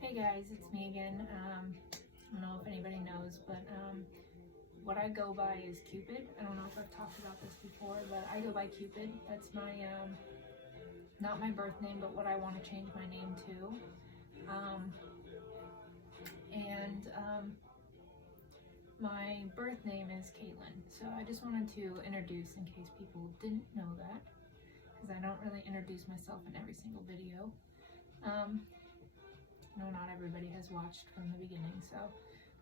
Hey guys, it's me again. I don't know if anybody knows, but what I go by is Cupid. I don't know if I've talked about this before, but I go by Cupid. That's my, not my birth name, but what I want to change my name to. My birth name is Caitlin. So I just wanted to introduce in case people didn't know that, because I don't really introduce myself in every single video. No, not everybody has watched from the beginning, so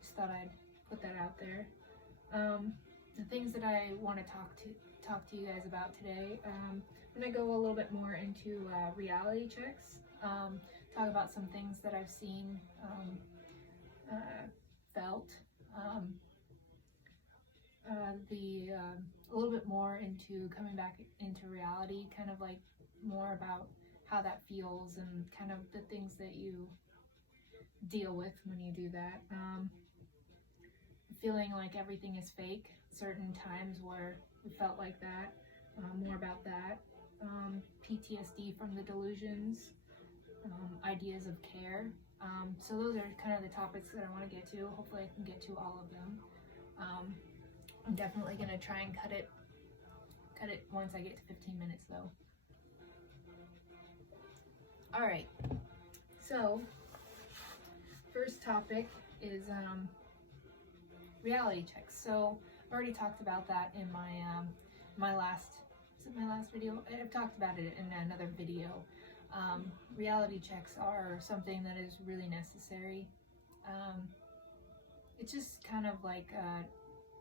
just thought I'd put that out there. The things that I want to talk to you guys about today, I'm going to go a little bit more into reality checks, talk about some things that I've seen, felt, a little bit more into coming back into reality, kind of like more about how that feels and kind of the things that you deal with when you do that. Feeling like everything is fake, certain times where it felt like that, more about that. PTSD from the delusions, ideas of care. So those are kind of the topics that I want to get to. Hopefully I can get to all of them. I'm definitely going to try and cut it once I get to 15 minutes though. Alright, so first topic is reality checks. So I've already talked about that in my last video? I've talked about it in another video. Reality checks are something that is really necessary. It's just kind of like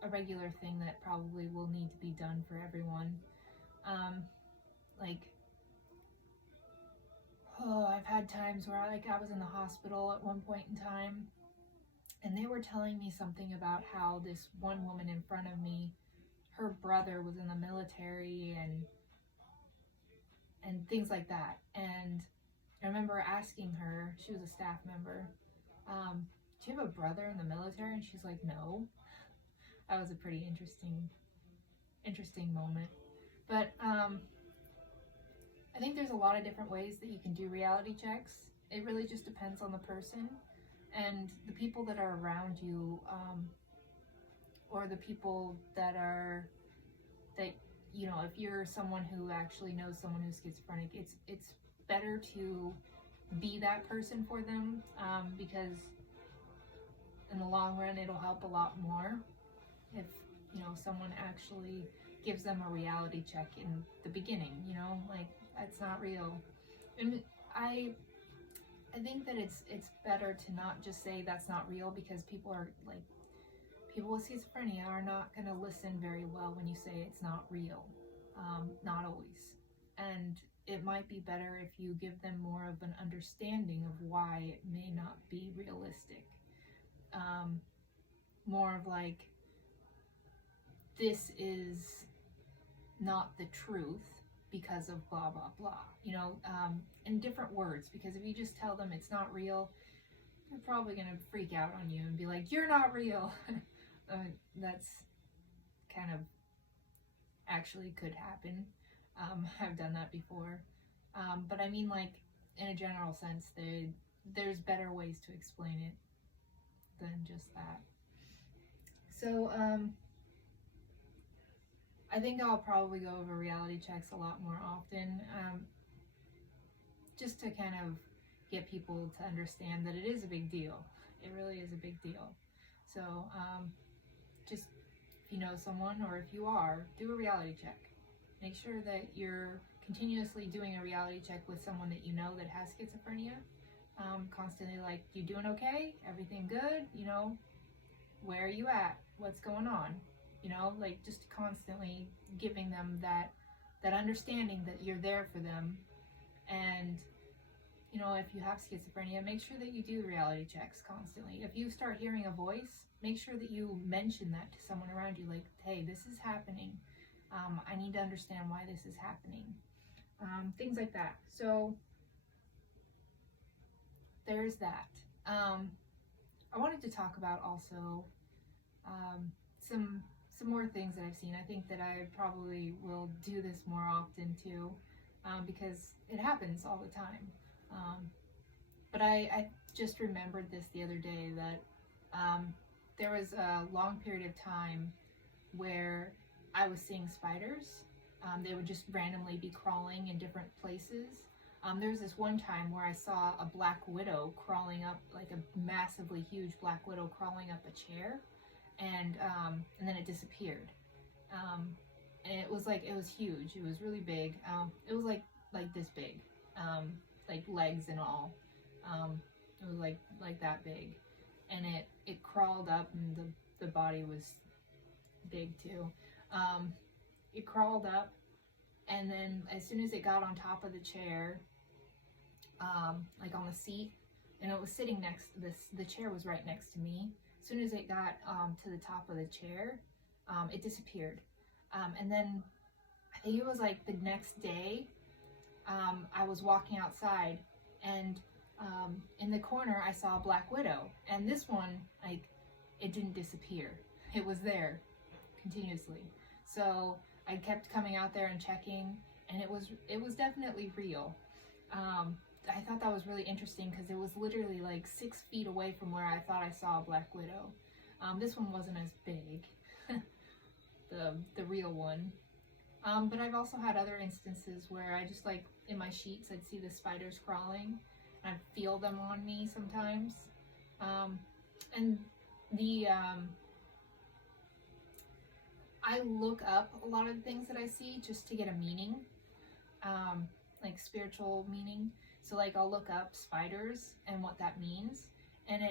a regular thing that probably will need to be done for everyone. I've had times where I was in the hospital at one point in time, and they were telling me something about how this one woman in front of me, her brother was in the military and things like that. And I remember asking her, she was a staff member, do you have a brother in the military? And she's like, no. That was a pretty interesting moment. But I think there's a lot of different ways that you can do reality checks. It really just depends on the person and the people that are around you, or the people that you know, if you're someone who actually knows someone who's schizophrenic, it's better to be that person for them, because in the long run it'll help a lot more if, you know, someone actually gives them a reality check in the beginning, you know, like, that's not real. And I think that it's better to not just say that's not real, because people with schizophrenia are not going to listen very well when you say it's not real. Not always. And it might be better if you give them more of an understanding of why it may not be realistic. More of like, this is not the truth because of blah, blah, blah, you know, in different words, because if you just tell them it's not real, they're probably going to freak out on you and be like, you're not real. That's kind of actually could happen. I've done that before. But I mean, like, in a general sense, there's better ways to explain it than just that. So, I think I'll probably go over reality checks a lot more often, just to kind of get people to understand that it is a big deal. It really is a big deal. So, just if you know someone, or if you are, do a reality check. Make sure that you're continuously doing a reality check with someone that you know that has schizophrenia. Constantly, like, you doing okay? Everything good? You know, where are you at? What's going on? You know, like, just constantly giving them that understanding that you're there for them. And, you know, if you have schizophrenia, make sure that you do reality checks constantly. If you start hearing a voice, make sure that you mention that to someone around you, like, hey, this is happening. I need to understand why this is happening. Things like that. So there's that. I wanted to talk about also some more things that I've seen. I think that I probably will do this more often too, because it happens all the time. But I just remembered this the other day that there was a long period of time where I was seeing spiders. They would just randomly be crawling in different places. There was this one time where I saw a black widow crawling up, like a massively huge black widow crawling up a chair, and then it disappeared. And it was huge. It was really big. It was like this big, like legs and all. It was like that big, and it crawled up, and the body was big too. It crawled up, and then as soon as it got on top of the chair, like on the seat, and it was sitting next to this, the chair was right next to me. As soon as it got to the top of the chair, it disappeared. And then I think it was like the next day, I was walking outside, and in the corner I saw a black widow, and this one, like, it didn't disappear. It was there continuously. So I kept coming out there and checking, and it was definitely real. I thought that was really interesting because it was literally like 6 feet away from where I thought I saw a black widow. This one wasn't as big, the real one. But I've also had other instances where I just, like, in my sheets, I'd see the spiders crawling, and I'd feel them on me sometimes. And I look up a lot of the things that I see just to get a meaning, like spiritual meaning. So, like, I'll look up spiders and what that means. And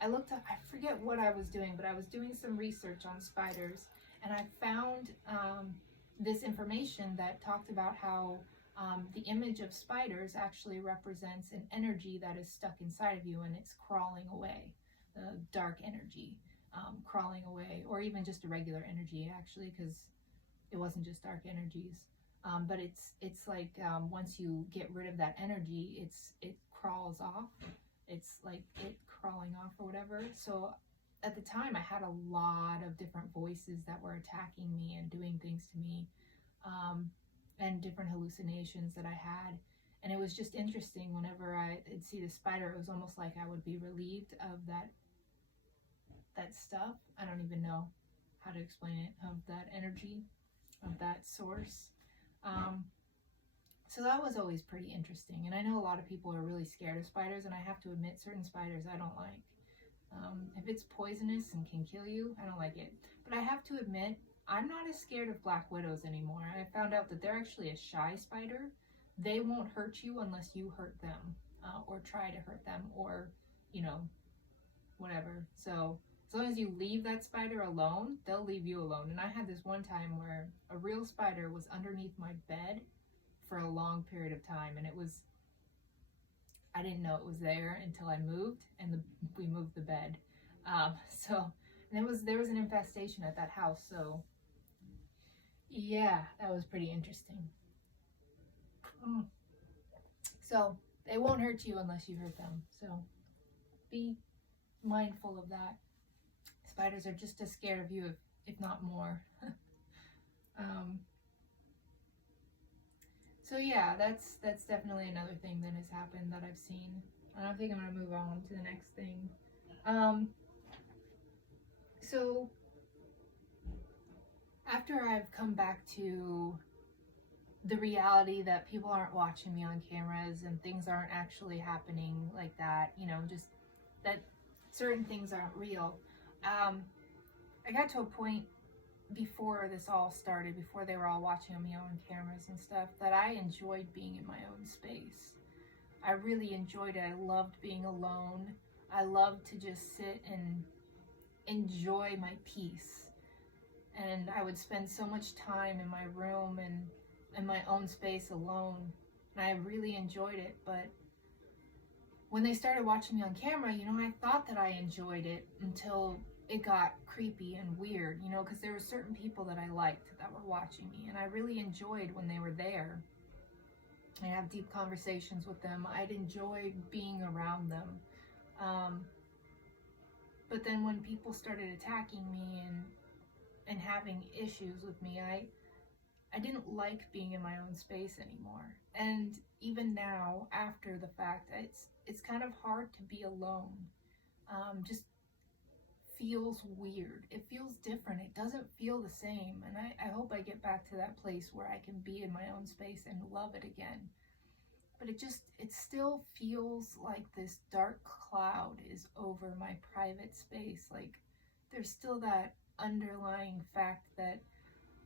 I looked up, I forget what I was doing, but I was doing some research on spiders, and I found this information that talked about how the image of spiders actually represents an energy that is stuck inside of you, and it's crawling away, the dark energy, crawling away, or even just a regular energy, actually, because it wasn't just dark energies. But it's like once you get rid of that energy, it crawls off. It's like it crawling off or whatever. So at the time, I had a lot of different voices that were attacking me and doing things to me, and different hallucinations that I had. And it was just interesting. Whenever I'd see the spider, it was almost like I would be relieved of that stuff. I don't even know how to explain it, of that energy, of that source. So that was always pretty interesting. And I know a lot of people are really scared of spiders, and I have to admit, certain spiders I don't like. If it's poisonous and can kill you, I don't like it. But I have to admit, I'm not as scared of black widows anymore. I found out that they're actually a shy spider. They won't hurt you unless you hurt them, or try to hurt them, or, whatever. So as long as you leave that spider alone, they'll leave you alone. And I had this one time where a real spider was underneath my bed for a long period of time, and I didn't know it was there until I moved, and we moved the bed. And there was an infestation at that house, so yeah, that was pretty interesting. So they won't hurt you unless you hurt them, so be mindful of that. Spiders are just as scared of you, if not more. So yeah, that's definitely another thing that has happened that I've seen. I don't think I'm gonna move on to the next thing. So after I've come back to the reality that people aren't watching me on cameras and things aren't actually happening like that, just that certain things aren't real. I got to a point before this all started, before they were all watching me on cameras and stuff, that I enjoyed being in my own space. I really enjoyed it. I loved being alone. I loved to just sit and enjoy my peace. And I would spend so much time in my room and in my own space alone. And I really enjoyed it. But when they started watching me on camera, I thought that I enjoyed it until it got creepy and weird, because there were certain people that I liked that were watching me, and I really enjoyed when they were there. I'd have deep conversations with them. I'd enjoy being around them. But then when people started attacking me and having issues with me, I I didn't like being in my own space anymore. And even now, after the fact, it's kind of hard to be alone. Just feels weird. It feels different. It doesn't feel the same. And I hope I get back to that place where I can be in my own space and love it again. But it still feels like this dark cloud is over my private space. Like there's still that underlying fact that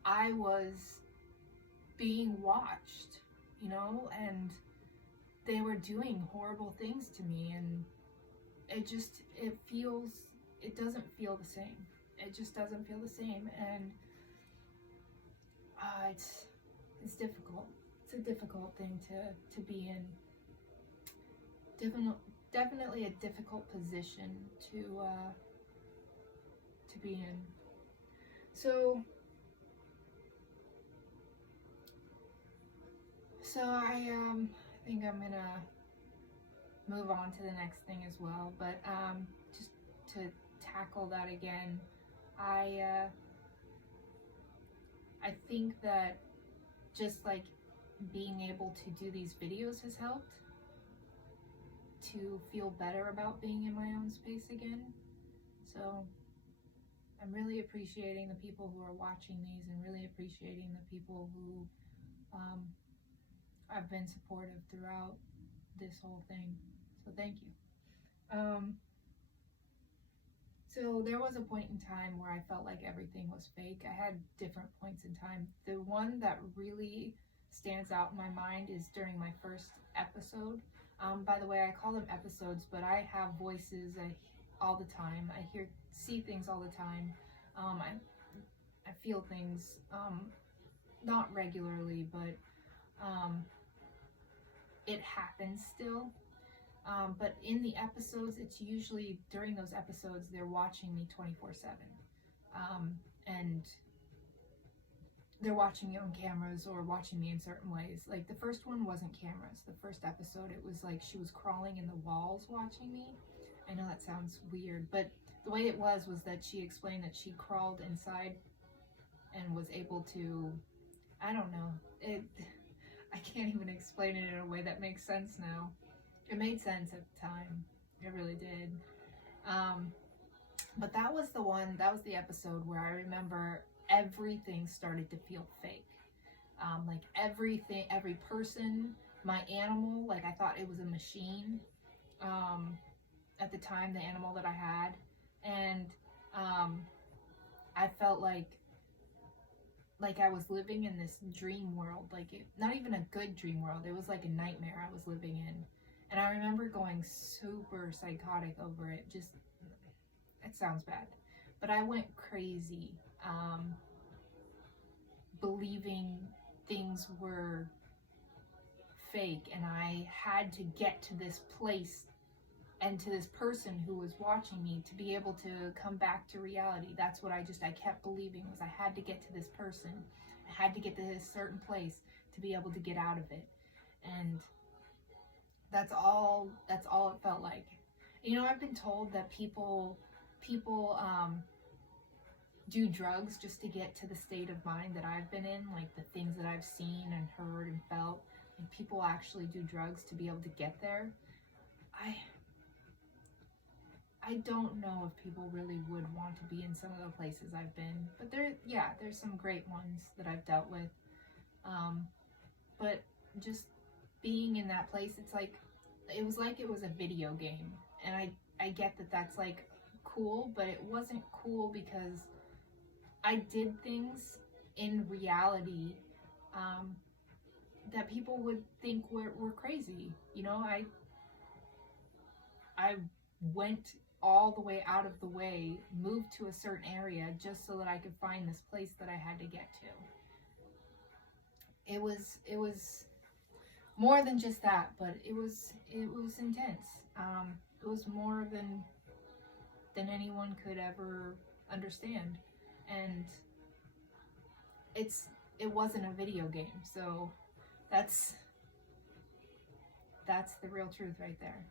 I was being watched, you know, and they were doing horrible things to me, and it doesn't feel the same. It just doesn't feel the same, and it's difficult. It's a difficult thing to be in. Definitely a difficult position to be in. So I think I'm gonna move on to the next thing as well, but just to tackle that again, I think that just like being able to do these videos has helped to feel better about being in my own space again. So I'm really appreciating the people who are watching these, and really appreciating the people who have been supportive throughout this whole thing. So thank you. So there was a point in time where I felt like everything was fake. I had different points in time. The one that really stands out in my mind is during my first episode. By the way, I call them episodes, but I have voices all the time. I see things all the time. I feel things, not regularly, but it happens still. But in the episodes, it's usually during those episodes, they're watching me 24/7. And they're watching me on cameras or watching me in certain ways. Like the first one wasn't cameras. The first episode, it was like she was crawling in the walls watching me. I know that sounds weird, but the way it was that she explained that she crawled inside and was able to, I don't know, I can't even explain it in a way that makes sense now. It made sense at the time. It really did. But that was the episode where I remember everything started to feel fake. Like everything, every person, my animal, like I thought it was a machine. At the time, the animal that I had. And I felt like I was living in this dream world, not even a good dream world. It was like a nightmare I was living in. And I remember going super psychotic over it. Just, it sounds bad, but I went crazy, believing things were fake, and I had to get to this place and to this person who was watching me to be able to come back to reality. That's what I kept believing, was I had to get to this person. I had to get to this certain place to be able to get out of it. And that's all it felt like. You know, I've been told that people do drugs just to get to the state of mind that I've been in, like the things that I've seen and heard and felt. And people actually do drugs to be able to get there. I don't know if people really would want to be in some of the places I've been, but there's some great ones that I've dealt with. But just being in that place, it was like it was a video game. And I get that that's like cool, but it wasn't cool because I did things in reality that people would think were crazy. You know, I went all the way out of the way, moved to a certain area just so that I could find this place that I had to get to. It was more than just that, but it was intense. It was more than anyone could ever understand, and it wasn't a video game. So that's the real truth right there.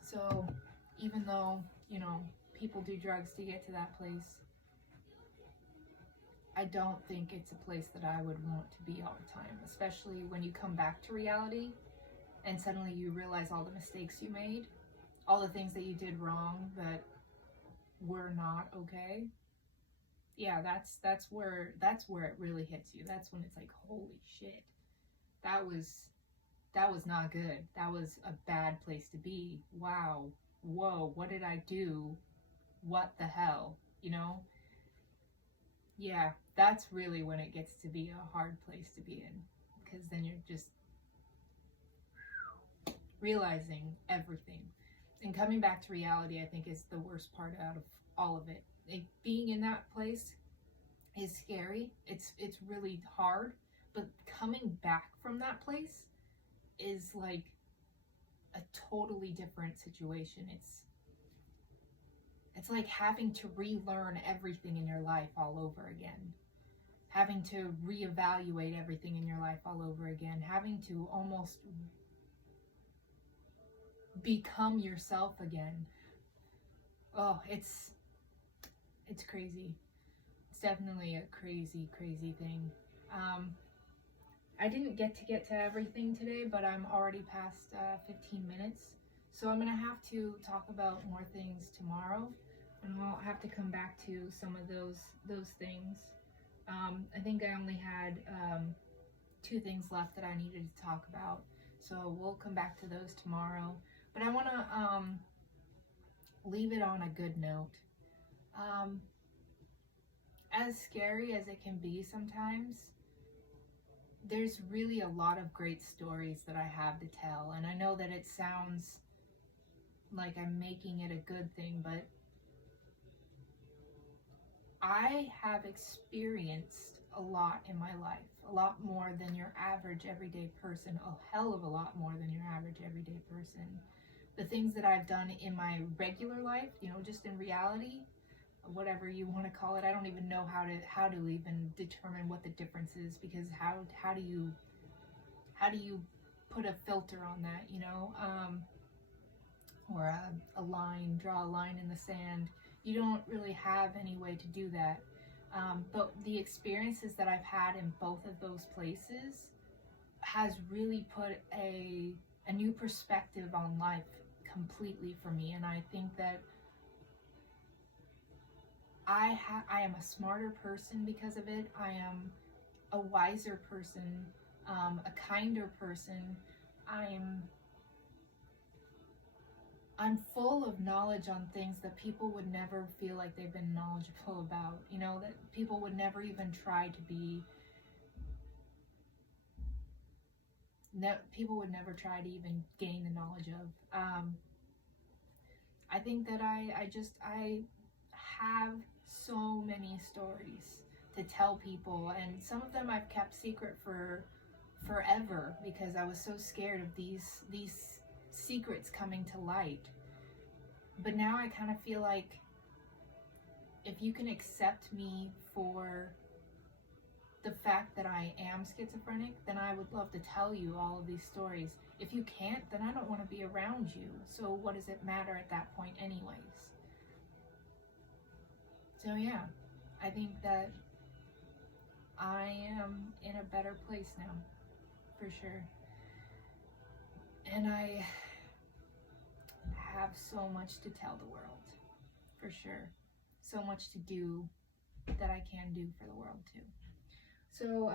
So even though, you know, people do drugs to get to that place, I don't think it's a place that I would want to be all the time, especially when you come back to reality and suddenly you realize all the mistakes you made, all the things that you did wrong that were not okay. Yeah, that's where it really hits you. That's when it's like, holy shit. That was not good. That was a bad place to be. Wow. Whoa, what did I do? What the hell? You know? Yeah, that's really when it gets to be a hard place to be in, because then you're just realizing everything. And coming back to reality, I think, is the worst part out of all of it. Like, being in that place is scary. It's really hard, but coming back from that place is like a totally different situation. It's like having to relearn everything in your life all over again. Having to reevaluate everything in your life all over again. Having to almost become yourself again. Oh, it's crazy. It's definitely a crazy, crazy thing. I didn't get to everything today, but I'm already past 15 minutes. So I'm going to have to talk about more things tomorrow, and I'll have to come back to some of those things. I think I only had 2 things left that I needed to talk about, so we'll come back to those tomorrow. But I want to leave it on a good note. As scary as it can be sometimes, there's really a lot of great stories that I have to tell. And I know that it sounds like I'm making it a good thing, but I have experienced a lot in my life, a lot more than your average everyday person, a hell of a lot more than your average everyday person. The things that I've done in my regular life, you know, just in reality, whatever you want to call it. I don't even know how to even determine what the difference is, because how do you put a filter on that, you know, or a line, draw a line in the sand. You don't really have any way to do that. But the experiences that I've had in both of those places has really put a new perspective on life completely for me. And I think that I am a smarter person because of it. I am a wiser person, a kinder person. I'm full of knowledge on things that people would never feel like they've been knowledgeable about. You know, that people would never even try to be. People would never try to even gain the knowledge of. I think that I have so many stories to tell people, and some of them I've kept secret for forever because I was so scared of these secrets coming to light. But now I kind of feel like if you can accept me for the fact that I am schizophrenic, then I would love to tell you all of these stories. If you can't, then I don't want to be around you. So what does it matter at that point anyways? So yeah, I think that I am in a better place now, for sure. And I have so much to tell the world, for sure. So much to do that I can do for the world too. So,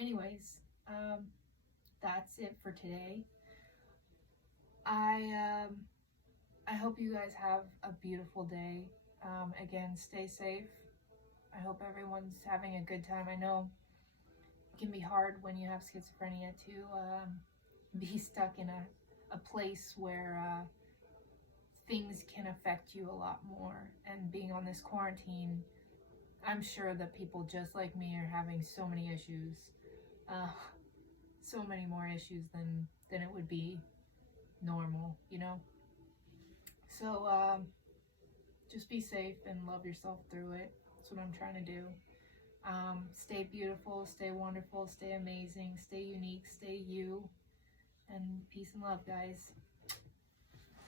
anyways, that's it for today. I hope you guys have a beautiful day. Again, stay safe. I hope everyone's having a good time. I know it can be hard when you have schizophrenia to be stuck in a place where things can affect you a lot more. And being on this quarantine, I'm sure that people just like me are having so many issues, so many more issues than it would be normal, you know? So just be safe and love yourself through it. That's what I'm trying to do. Stay beautiful, stay wonderful, stay amazing, stay unique, stay you, and peace and love, guys.